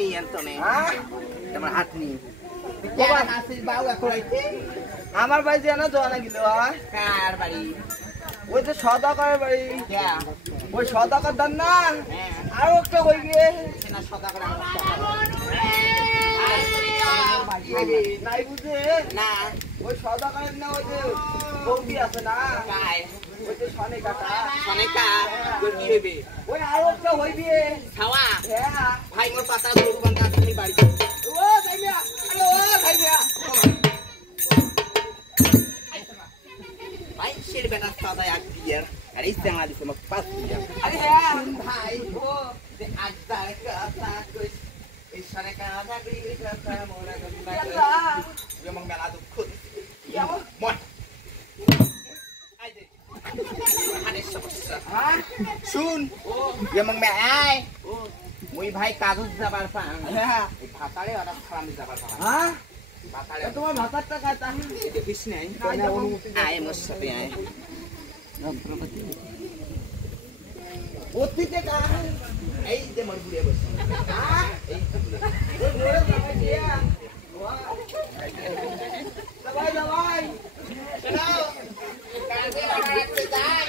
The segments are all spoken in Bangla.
হাটনি এন্তনে তোমার হাটনি আমার বাড়ি জানো জনা গেল কার বাড়ি ওই তো সদাকরের বাড়ি ওই সদাকর দান না আর একটা হই গিয়ে না সদাকর নাই বুঝে না ওই সদাকরের না ওই যে বৌদি আছে না কায় ওই যে সনেকাটা সনেকা কই কি হইবে ওই আর একটা হই গিয়ে খাওয়া হ্যাঁ ভাই মোর পাতা গরু বান্ধা আছে বাড়িতে ও ভাইয়া হ্যালো ও ভাইয়া ভাই শের বেটা সাদা এক বিয়ার আরে ইস্তেমা দিছে মক 5 বিয়ার আরে হ্যাঁ ভাই ও যে আজ তার কথা কই এই সনেকা আধা বিড়ি কথা মোরা গন্ডা কই মক মেলা দুঃখ কেমন মত আইদে আরে সমস্যা হ্যাঁ শুন ও যেমন মে আয় ও মুই ভাই কাগজ যাবার পান হ্যাঁ এই ভাতারে ওরা খারামি যাবার পান হ্যাঁ ভাতারে তোমার ভাতারটা খাতা দেখিস নাই আয় মোর সাথে আয় অতীতে কা এই যে মোর বুড়িয়া বসে এই তো বুড়িয়া ওই ঘরে যাবে দিয়া সবাই সবাই চলো কাজে রাখতে যাই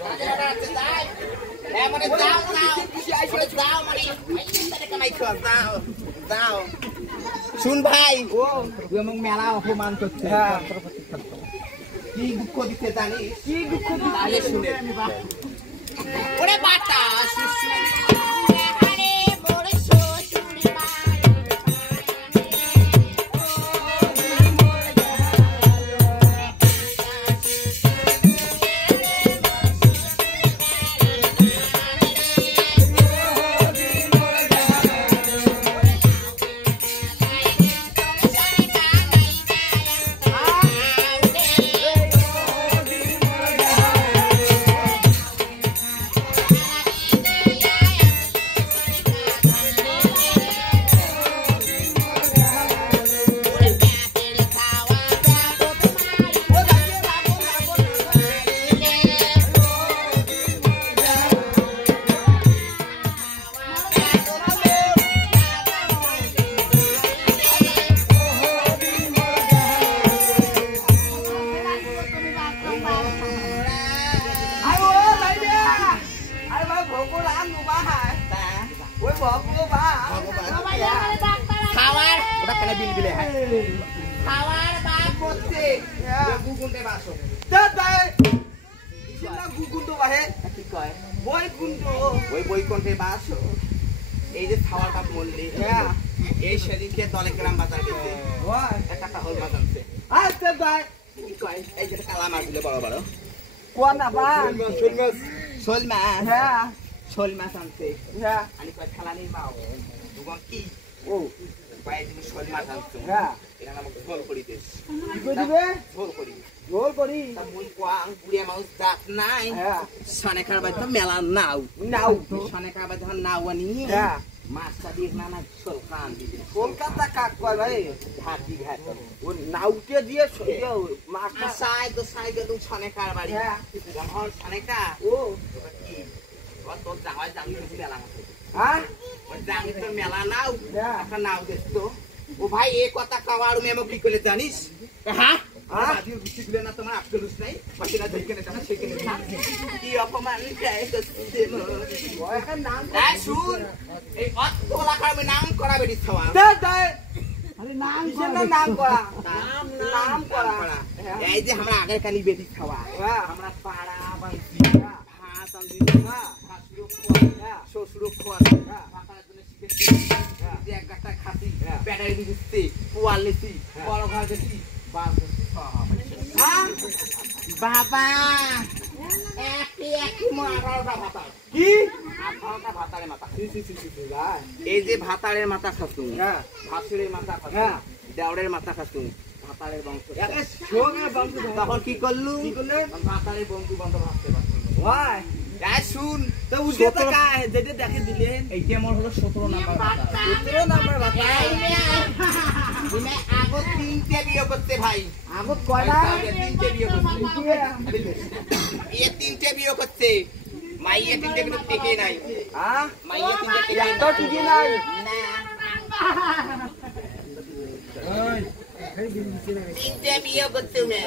কাজে রাখতে যাই এ মানে যাও যাও মানে তারে কামাই খাও যাও যাও শুন ভাই ও তুই আমাকে মেলা অপমান করছিস হ্যাঁ। কি দুঃখ দিতে জানিস কি দুঃখ তাহলে শুনে ওরে বাটা খাওয়ার ওটা কেন বিল বিলে হয় খাওয়ার বাদ করছে গুগুনতে বাসো কি কয় ওই বৈকুণ্ঠে বাসো এই যে খাওয়ার বাপ মল্লি এই সেদিনকে দলে গ্রাম বাজার গেছে একটা হল মাছ আনছে কি কয় এই যে কালা মাছ গুলো বড় বড় শোল মাছ শোল মাছ আনছে আমি কয় খেলা নেই মাও দুগন কি ও কয় তুমি শোল মাছ আনছো এটা আমাকে ঝোল করি দিস ঝোল করি তা মুই কোয়াং বুড়িয়া মাছ দাঁত নাই সনেকার বাদ তো মেলা নাও সনেকার বাদ নাও আনি মাছটা দিয়ে নানা ঝোল খান দিবি কলকাতা কাক কয় ভাই ঘাটি ঘাট ও নাউকে দিয়ে মাছটা সাই তো সাই গেল সনেকার বাড়ি যখন সনেকা ও কি তোর জামাই জামি মেলা মাছ হ্যাঁ ওই জামি তোর মেলা নাও একটা নাও দেখ তো ও ভাই এ কথা কাওয়ার মেমো কি করে জানিস হ্যাঁ আদিও কিছু দিলে না তোমার আফসোস নাই পাশিনা যেখানে জানা সেখানে কি অপমান চাই করতে ওই একটা নাম এই শুন এই অত লাখার মে নাম করা বেরি খাওয়া আরে নাম করা নাম করা এই যে আমরা আগের কানি বেটি খাওয়া আমরা পাড়া বাঁধি ভাত আনবি শ্বশুর খোয়া ভাতার জন্য শিখেছি যে এক গাঁটা খাসি প্যাটারি দিচ্ছি পোয়াল নিচ্ছি বড় ঘর দিচ্ছি বাবা এই যে ভাতারের মাথা খাসুন ভাসুরের মাথা খাসুন দেওরের মাথা খাসুন ভাতারের বংশ তখন কি করলু ভাতারের বন্ধু বান্ধব ভাবতে পারছি শুন তো যেটা দেখে দিলেন এইটা আমার হলো 17 নাম্বার ভাতা 17 নাম্বার ভাতা আগত 3টে বিয়ে করতে ভাই আগত কয়টা 3টে বিয়ে করতে এই 3টে বিয়ে করতে মাইয়া 3টে কিন্তু টেকে নাই হ্যাঁ মাইয়ে তিনটে টিকে একটা টিকে নাই না তিনটে বিয়ে করতে হবে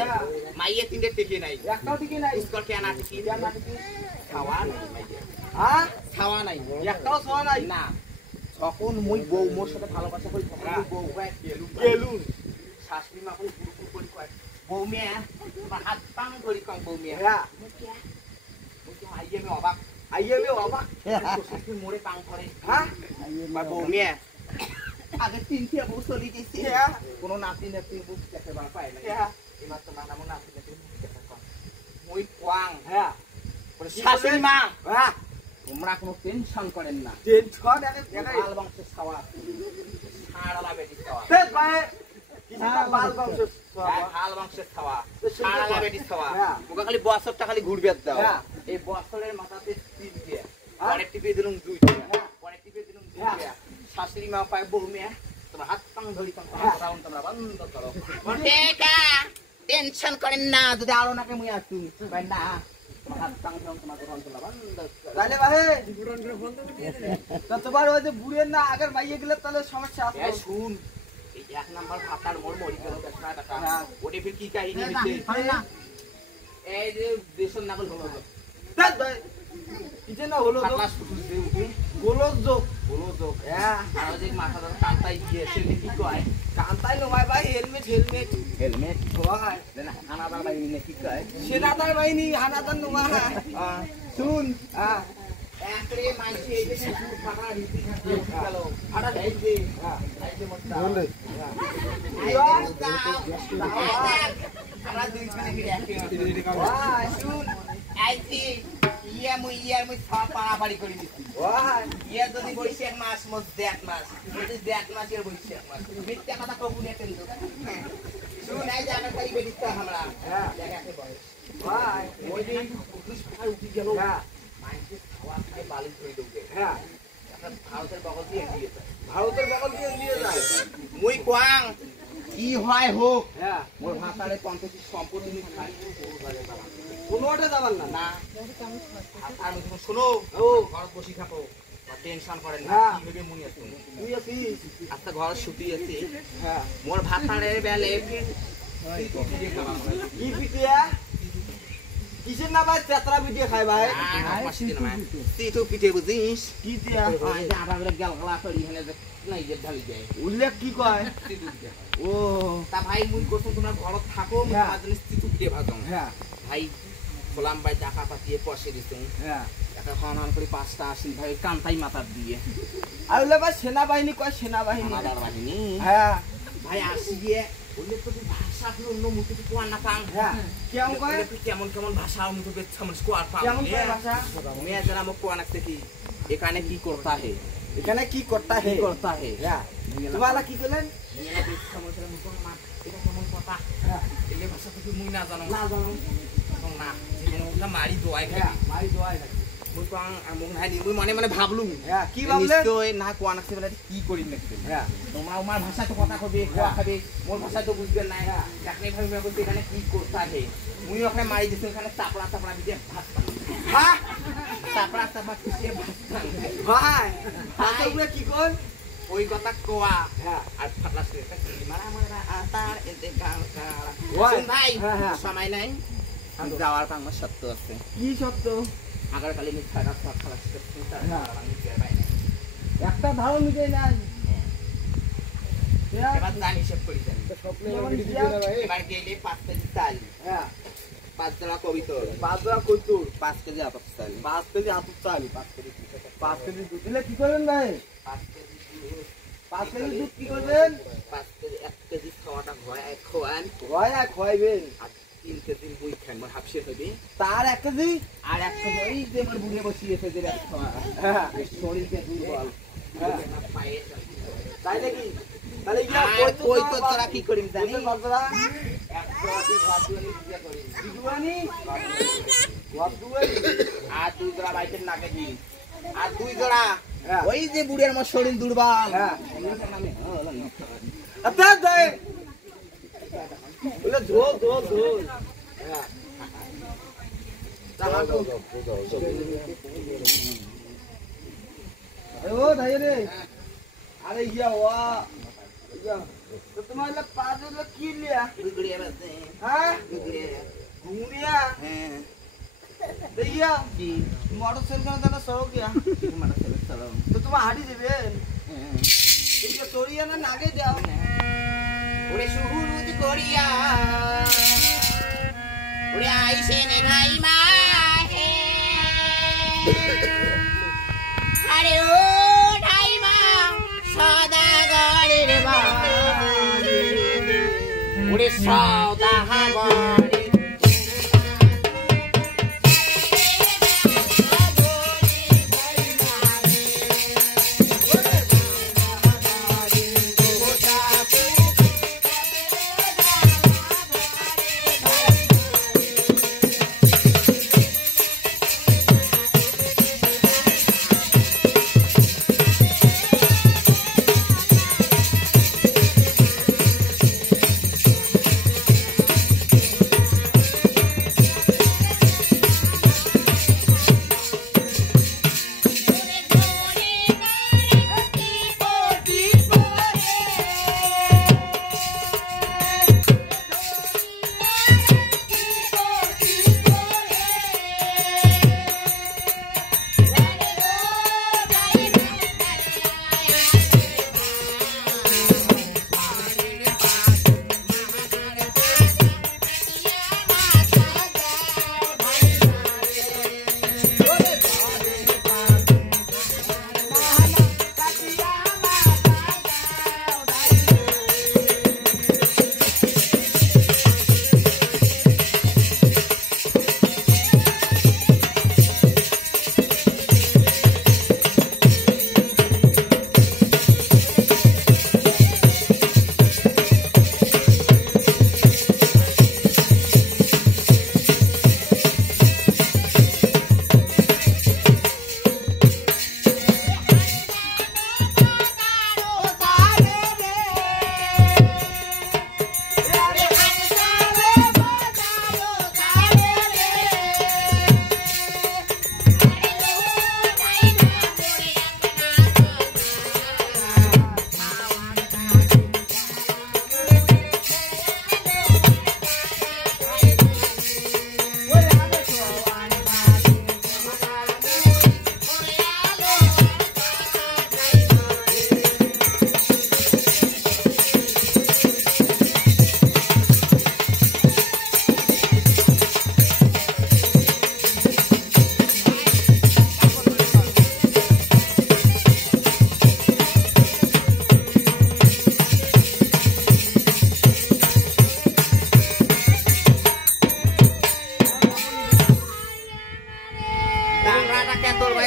মাইয়ে তিনটে টিকে নাই একটাও টিকে নাই স্কোর কে না টিকে খাওয়া নাই মাইয়ে হ্যাঁ খাওয়া নাই একটাও ছোঁয়া নাই না তখন মই বউ মোর সাথে ভালোবাসা করি তখন বউ হয় গেলুন শাশুড়ি মা করে গুরু করে কয় বউ মেয়ে তোমার হাত পাং ধরি কম বউ মেয়ে হ্যাঁ আইয়ে আমি অবাক শাশুড়ি মোড়ে পাং করে হ্যাঁ বউ মেয়ে আগে তিনটে বউ চলি গেছি কোনো নাতি নাতি বুক দেখতে পায় না এবার তো নানা নাতি নাতি মই কোয়াং হ্যাঁ শাশুড়ি মা হ্যাঁ তোমরা কোনো টেনশন করেন না টেনশন বাল বংশের খাওয়া ছাড়ালা বেটি খাওয়া বাল বংশ হাল বংশের খাওয়া ছাড়ালা বেটি খাওয়া ওকে খালি বছরটা খালি ঘুরবে দাও এই বছরের মাথাতে তিন দিয়ে পরে টিপে দিলুম দুই দিয়ে পরে টিপে দিলুম দুই দিয়ে শাশুড়ি মা পায় বউ মেয়ে তোমার হাত পাং ধরি তোমরা বন্ধ করো টেনশন করেন না যদি আরো নাকে মুই আসু ভাই না তাহলে ভাই তোমার ওই যে বুড়িয়ে না আগের মাইয়ে গেলে তাহলে সমস্যা আছে শুন এই এক নাম্বার ভাতার মোর মরি গেল টাকা ওটা ফির কি কাহিনী এই যে দেশের নাগল হলো কি যে না হলো গোলযোগ হ্যাঁ আর যে মাথা ধরে কান্তাই গিয়েছে কি কয় কান্তাই নয় ভাই হেলমেট হয় হানাদার বাহিনী কি কয় সেনাদার বাহিনী হানাদার নয় শুন একরে মাইছে এই যে ফাটা রীতি গেল ফাটা যাইছে বলে আমরা দুই জনে মিলে শুন আইছি ইয়া মুই সব পাড়াপাড়ি করে দিচ্ছি ইয়া যদি বৈশাখ মাস মত দেড় মাস যদি দেড় মাসের বৈশাখ মাস মিথ্যা কথা কবু নিয়ে কিন্তু শুন এই জায়গা তাই বেরিতে আমরা জায়গাতে বয়স ভাই ওই দিন পুলিশ ফাটা উঠি গেল মাইকে খাওয়া খাই বালি ধরে দেবে হ্যাঁ এখন ভারতের বগল দিয়ে দিয়ে যায় মুই কোয়াং কি হয় হোক হ্যাঁ মোর ভাতারে কন্ট্যাক্ট সম্পূর্ণ নি খাই কোনোটা যাবার না না আর তুমি শোনো ও ঘর বসি থাকো টেনশন করেন না কি হবে মুনি আছে তুই আছিস আচ্ছা ঘর ছুটি আছে হ্যাঁ মোর ভাতারে বেলে কি পিটিয়া কিসের না ভাই তেতরা পিটিয়া খাই ভাই সিটু পিটে বুঝিস কি দিয়া আধা করে গেল গলা করি এখানে নাই যে ঢালি যায় উল্লেখ কি কয় ও তা ভাই মুই কোসম তোমার ঘর থাকো আমার জন্য সিটু পিটে ভাজং হ্যাঁ ভাই গোলাম ভাই টাকা পাঠিয়ে পয়সা দিতেন হ্যাঁ একটা হন করে 5টা আসিল ভাই কান্তাই মাথার দিয়ে আর উল্লেখ ভাই সেনাবাহিনী কয় সেনাবাহিনী আমাদের বাহিনী হ্যাঁ ভাই আসি গিয়ে উল্লেখ তো ভাষা অন্য মুখে তো কোয়া না পাং হ্যাঁ কেমন কয় কেমন কেমন ভাষা মুখে বেচ্ছা মানুষ কোয়ার পাং কেমন কয় ভাষা মেয়ে যারা মুখ কোয়া নাকতে কি এখানে কি করতা হে এখানে কি করতা হে হ্যাঁ তোমালা কি করলেন মেয়ে বেচ্ছা মানুষের মুখ মা এটা কেমন কথা হ্যাঁ এই ভাষা তো মুই না জানো না জানো না জীবনে মারি দোয়াই খাই মারি দোয়াই না মুই পাং মুখ নাই মুই মনে ভাবলুম হ্যাঁ কি ভাবলে নিশ্চয় না কোয়া নাকতে বলে কি করি নাকতে হ্যাঁ তোমরা আমার ভাষা তো কথা কবে কোয়া খাবে মোর ভাষা তো বুঝবেন না দেখনে ভাই ভাই বলতে এখানে কি করতে আছে মুই ওখানে মারি দিছি এখানে চাপড়া দিয়ে ভাত হ্যাঁ চাপড়া দিয়ে ভাত ভাই তাহলে কি কর ওই কথা কোয়া হ্যাঁ আর ফাটলা সে মারা মারা আতার এতে গান কারা ওই ভাই হ্যাঁ সময় নাই আমি যাওয়ার আমার সত্য আছে কি সত্য আগার কালে মিথ্যা কথা ফালা করতে তার আমি বের বাইরে একটা ধারণ নিতে নাই এবার জানি হিসাব করি জানি এবার গেলে 5 কেজি চাল হ্যাঁ 5 জলা কবিতর 5 জলা কইতো 5 কেজি আতপ চাল 5 কেজি আতুর চাল 5 কেজি 5 কেজি দুধ দিলে কি করবেন ভাই 5 কেজি 5 কেজি দুধ কি করবেন 5 কেজি 1 কেজি খাওয়াটা হয় এক খাওয়ান হয় আর খাইবেন আর 3 কেজি বই খান মোর হাফ শেষ হবে তার 1 কেজি আর 1 কেজি ওই যে মোর বুড়িয়ে বসিয়েছে যে এক খাওয়া হ্যাঁ শরীরকে দুর্বল হ্যাঁ পায়ে তাই নাকি তাহলে কি কই তো তোরা কি করিম জানি বাবা 100 ভাত দিয়ে করি দিদুয়ানি ওয়াব দুয়ানি আর 2 জোড়া বাইকের নাকে দি আর 2 জোড়া হ্যাঁ ওই যে বুড়ির আমার শরীর দুর্বল হ্যাঁ নামে আচ্ছা যাই বলে ধো হ্যাঁ ও ধাই রে আরে ইয়া ওয়া ইয়া তো তোমার লোক পাঁচ লোক কি লিয়া गुड़िया रहते हैं হ্যাঁ गुड़िया ঘুরিয়া हैं দেখিয়া মোটরসাইকেল দানা সব কিয়া हमारा चलो चलो তো তোমার হাড়ি দেবে এই তোরিয়া না নাগে দাও ওরে সুহুরুজ করিয়া ওরে আইসে নে ভাই মা হে আরে ও ভাই মা সদাগরের বাড়ি ওরে সদাগরের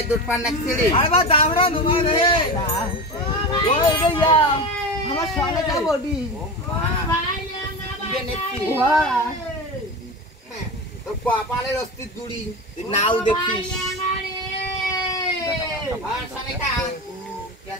दूध पान नक्सली अरे बा दामड़ा नुमा रे ओ रे या हम सोने का बॉडी ये नेक्सी वाह तो पापाले रस्ती दुड़ी नाउ देखिस हां सने का